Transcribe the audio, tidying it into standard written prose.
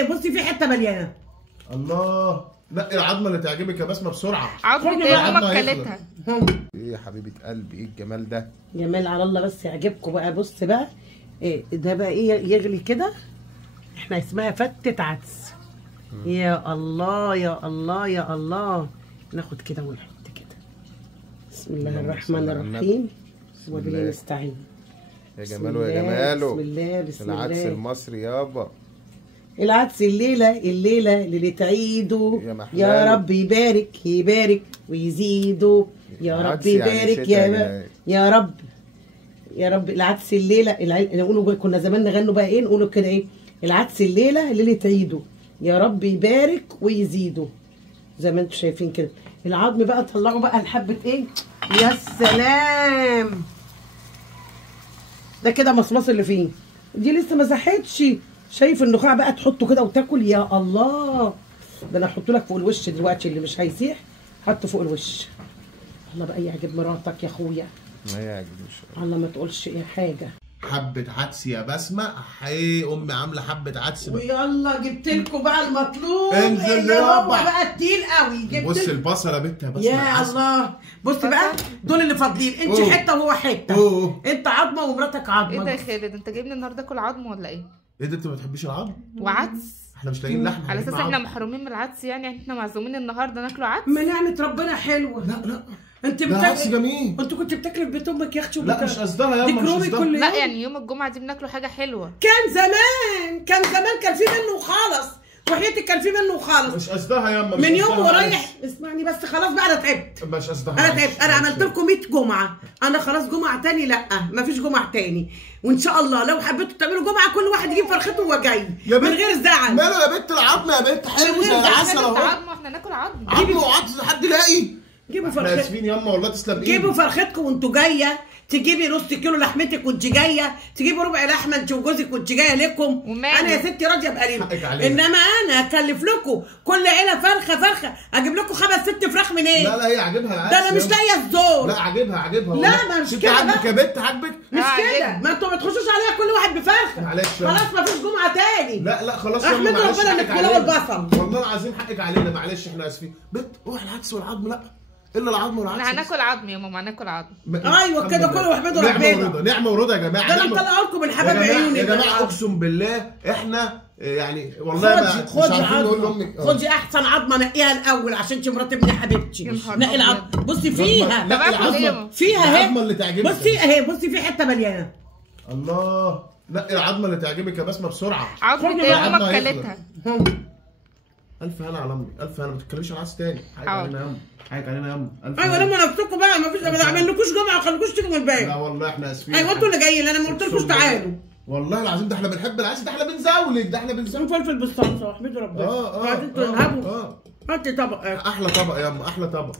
بصي في حته مليانه. الله، نقي العظمه اللي تعجبك يا بسمه بسرعه. عظمه ايه ماما اكلتها؟ ايه يا حبيبه قلبي، ايه الجمال ده؟ جمال على الله بس يعجبكم بقى. بص بقى إيه ده بقى، ايه يغلي كده. احنا اسمها فتة عدس. يا الله يا الله يا الله. ناخد كده ونحط كده. بسم الله الرحمن الرحيم. وبه نستعين. يا جماله يا جماله. بسم الله بسم الله. العدس المصري يابا. العدس الليلة ليلة عيده. يا رب يبارك يبارك ويزيده. يا رب يبارك يا رب يا رب. العدس الليلة نقولوا كنا زمان نغنوا بقى ايه، نقولوا كده ايه، العدس الليلة ليلة عيده يا رب يبارك ويزيده. زي ما انتم شايفين كده. العظم بقى طلعوا بقى الحبة ايه، يا سلام. ده كده مصمص اللي فيه، دي لسه ما زحتش. شايف النخاع بقى تحطه كده وتاكل. يا الله، ده انا احطه لك فوق الوش دلوقتي، اللي مش هيسيح حطه فوق الوش. الله بقى يعجب مراتك يا اخويا. ما يعجبنيش. الله ما تقولش ايه حاجه. حبه عدس يا بسمه. حي امي عامله حبه عدس بقى. ويلا جبت لكم بقى المطلوب. انزل يا يابا. هو بقى التقيل قوي. جبت بص البصله يا بنت يا بسمه. يا الله. بص بقى دول اللي فاضلين. انت حته وهو حته. انت عظمه ومراتك عظمه. ايه ده يا خالد، انت جايبني النهارده اكل عظم ولا ايه؟ ايه ده، انت ما بتحبيش العظم؟ وعدس؟ احنا مش لاقيين لحمه على اساس احنا محرومين من العدس، يعني احنا معزومين النهارده ناكلوا عدس. ما نعمه ربنا حلوه. لا انت ده عدس جميل. انت كنت بتاكلي في بيت امك يا اختي. لا مش قصدها يا ماما، مش قصدها. لا يعني يوم الجمعه دي بناكلوا حاجه حلوه. كان زمان كان في منه خالص. وحياتك كان في منه خالص. مش قصدها يا اما. من يوم ورايح. اسمعني بس خلاص بقى، انا تعبت. مش قصدها. انا تعبت. انا عملت لكم 100 جمعه. انا خلاص جمعه تاني لا، مفيش جمعه تاني. وان شاء الله لو حبيتوا تعملوا جمعه كل واحد يجيب فرخته وهو جاي من غير زعل. ماله يا بنت العظم يا بنت، حلو زي العسل اهو. عظم، احنا ناكل عظم. عظم وعدس لحد يلاقي. جيبوا فرختكم. احنا اسفين ياما والله، تسلم ايدك. جيبوا فرختكم وانتوا جايه. تجيبي نص كيلو لحمتك وانت جايه، تجيبي ربع لحمه انت وجوزك وانت جايه لكم. انا يا ستي راضيه بقريبه. انما انا اكلف لكم كل عيله فرخه اجيب لكم 5-6 فراخ منين؟ لا هي عاجبها العدس. ده انا مش لاقيه الزور. لا عاجبها لا مش كده. عاجبك يا بنت، عاجبك؟ مش كده. ما انتوا ما تخشوش عليها كل واحد بفرخه. معلش خلاص ما فيش جمعه تاني. لا خلاص يا احمد ربنا انك تلاقوا البصل. والله العظيم حقك علينا، معلش احنا اسفين. بنت روح العدس والعظم، لا الا العظم والعدس. احنا هناكل عظم يا ماما، هناكل عظم. ايوه كده كله واحمدوا ربنا. نعمه ورضا يا جماعه. ده انا مطلعه لكم من حباب عيوني يا جماعه، اقسم بالله احنا يعني والله مش عارفين نقول لامك. خدي احسن عظمه نقيها الاول عشان انت مرات ابني حبيبتي. نقي العظمه. بصي فيها. نقي العظمه. فيها اهي. العظمه اللي تعجبك. بصي اهي. بصي في حته مليانه. الله، نقي العظمه اللي تعجبك يا بسمه بسرعه. عظمه ايه ماما اكلتها؟ الف هنا على امي، الف هنا. ما تتكلميش على العدس تاني. حقك علينا يا امي، حقك علينا يا امي. ايوه لما نفسكم بقى، ما فيش، ما بعملكوش جمعه، ما خليكوش تيجوا من البيت. لا والله احنا اسفين. ايوه انتوا اللي جايين، انا ما قلتلكوش تعالوا. والله العظيم ده احنا بنحب العدس، ده احنا بنزاولك، ده احنا بنزاولك. فلفل بالصلصه واحمدوا ربنا. بعدين تذهبوا. هاتي طبق. احلى طبق يا امي، احلى طبق.